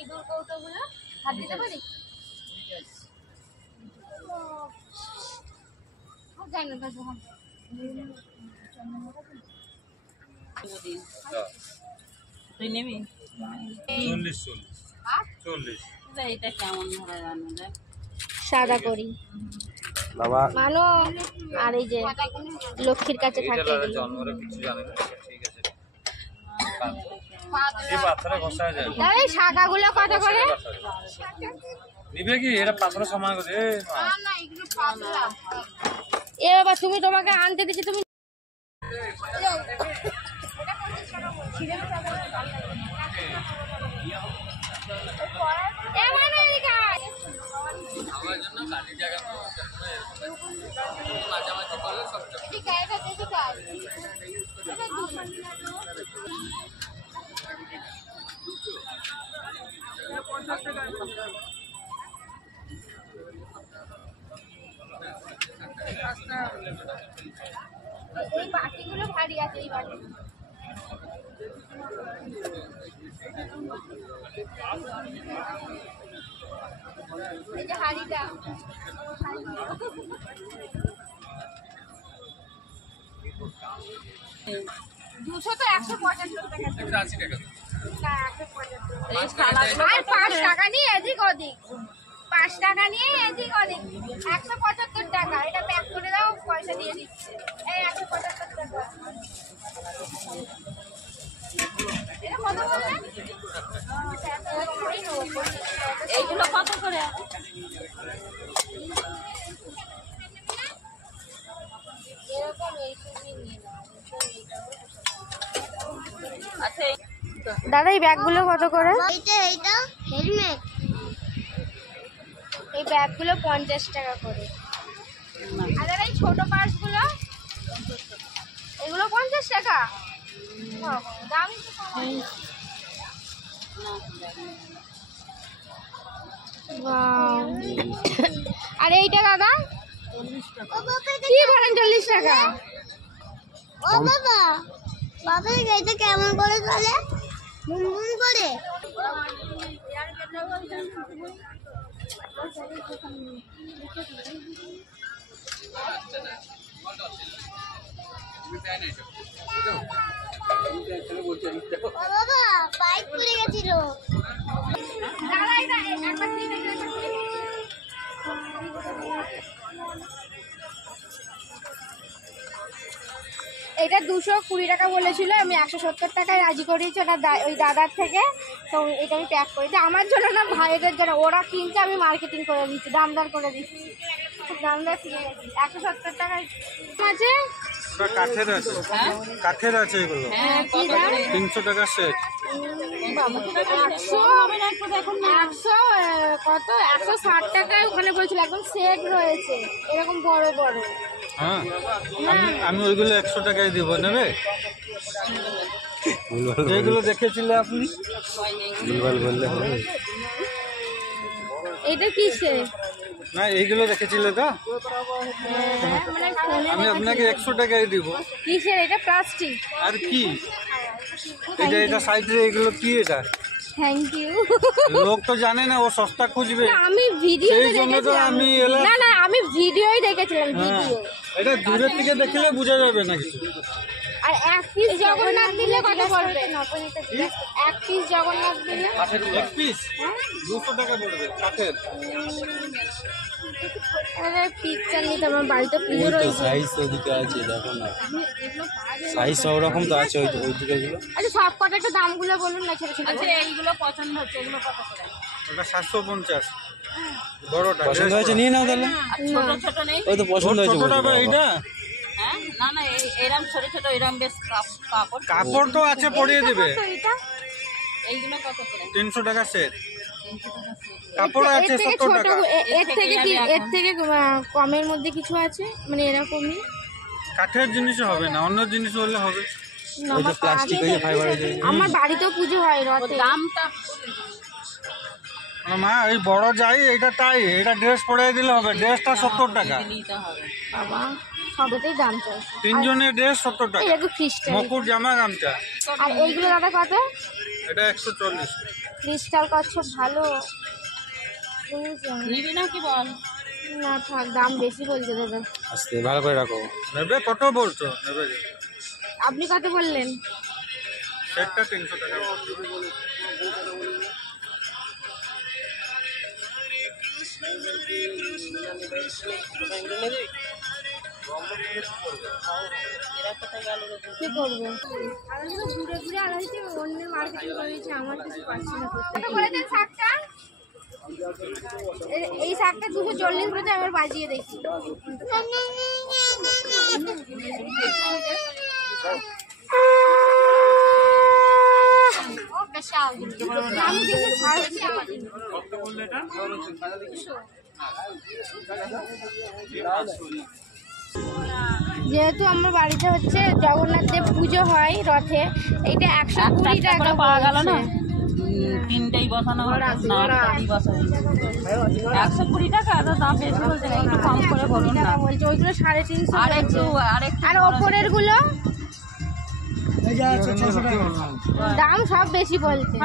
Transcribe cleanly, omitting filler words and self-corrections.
সিঁদুর কৌটোগুলো হাত দিতে পারি? যাই না যখন তুই নেবি 40 এটা কেমন ধরে রান্না সাদা করি বাবা মানো। আর এই যে লক্ষ্মীর কাছে থাকে জন্মরে কিছু জানে না। ঠিক আছে এই পাথরে ঘষা যায়। এই শাকাগুলো কত করে নিবে কি? এটা পাথরে সমান করে। না না এগুলো পাতলা। এ বাবা তুমি তোমাকে আনতে দিছি তুমি এই বাটিগুলো ভারী আছে। এই বাটি এই যে হাড়িটা 200 তো 175 টাকা। 80 টাকা না 175। আর 5 টাকা নিয়ে এদিক ওদিক 5 টাকা নিয়ে এদিক ওদিক 175 টাকা। এটা প্যাক করে দাও পয়সা দিয়ে দিচ্ছি। এই 175 টাকা। এটা কত বললে? এইগুলো কত করে? এরকম এইসবই নিয়ে নাও। আচ্ছা দাদা এই ব্যাগগুলো কত করে? এইটা হেলমেট। এই ব্যাগগুলো 50 টাকা করে। আর এই ছোট পার্সগুলো এগুলো 50 টাকা। দাম আর এইটা দাদা কি বলেন 40 টাকা? ও বাবা বাবা এইটা কেমন করে চলে? মুনমুন করে। বাবা বাইক পড়ে গেছিল। এটা 220 টাকা বলেছিল, আমি 170 টাকায় রাজি করিয়েছি ওই দাদার থেকে। তো এটা আমি প্যাক করে দিই আমার জন্য না ভাইদের জন্য। ওরা কিনছে আমি মার্কেটিং করে দিচ্ছি, দামদার করে দিচ্ছি। দামদার 170 টাকায় আছে। কাঠের আছে, কাঠের আছে এগুলো 300 টাকা সেট। 160 টাকায় ওখানে বলছিল একদম সেট রয়েছে এরকম বড় বড়। হ্যাঁ আমি ওইগুলো 100 টাকায় দিব, নেবে? এইগুলো দেখেছিলে আপনি? বললে হবে। এটা কিসে? না এইগুলো দেখেছিলে তো? আমি আপনাকে 100 টাকায় দিব। কিসের এটা? প্লাস্টিক। আর কি এটা সাইডে এগুলো কি? এটা থ্যাংক ইউ। লোক তো জানে না, ও সস্তা খুঁজবে। আমি ভিডিও দেখেছিলাম। না না আমি ভিডিওই দেখেছিলাম। ভিডিও এটা দূরে থেকে দেখলে বোঝা যাবে না কিছু। আর এক পিস জগন্নাথ দিলে কত পড়বে? এক পিস জগন্নাথ দিলে এক পিস 200 টাকা পড়বে কাঠের। আরে পিকচার নিতে আমার বাড়িতে পুজো রয়েছে। সাইজ ওদিকে আছে দেখো না, সাইজ সব রকম তো আছে ওই দিকে গুলো। আচ্ছা সব কটা একটু দামগুলো বলুন না ছোট ছোট। আচ্ছা এইগুলো পছন্দ হচ্ছে, এগুলো কত করে? ওটা 750। বড়টা পছন্দ হয়েছে নিয়ে নাও তাহলে। ছোট ছোট নেই? ওই তো পছন্দ হয়েছে ছোটটা এইটা। হ্যাঁ না না এরকম ছোট ছোট এরকম বেশ কাপড় কাপড় তো আছে পরিয়ে দিবে। এইগুলো কত করে? 300 টাকা সেট। কাপড় আছে 70 টাকা। এর থেকে কি এর থেকে কমের মধ্যে কিছু আছে? মানে এরকমই কাঠের জিনিস হবে না, অন্য জিনিস হলে হবে। ওই যে প্লাস্টিক ওই ফাইবার। আমার বাড়িতেও পুজো হয় রথে। দামটা মা এই বড় যাই এটা তাই, এটা ড্রেস পরিয়ে দিলে হবে। ড্রেসটা 70 টাকা। বাবা সবটাই দাম চাই। তিনজনের ড্রেস 70 টাকা। এটা কি ফিস্ট মুকুট জামা গামছা। আর এইগুলো দাদা কত? এটা 140। ক্রিস্টাল কচ্ছপ ভালো নিবি না কি বল? না থাক, দাম বেশি বলছে দাদা। আস্তে ভালো করে রাখো। নেবে কত বলছো? নেবে আপনি কত বললেন? সেটটা 300 টাকা। কি করবো? ঘুরে ঘুরে আনাইছি, অন্য মার্কেটিং করেছি, আমার কিছু পাচ্ছি না। কত করে দেন শাকটা? এই শাকটা 240 করে আবার বাজিয়ে দেখি। আমি কিছু ছাড়ছি আমার জন্য। যেহেতু আমার বাড়িতে হচ্ছে জগন্নাথ দেব পুজো হয় রথে, এটা 120 টাকা পাওয়া গেল না। তিনটেই বসানো হলো, 120 টাকা। দাম বেশি বলছে, একটু কম করে বলুন না। বলছে ওইগুলো 350, আর ওপরের গুলো দাম সব বেশি বলছে।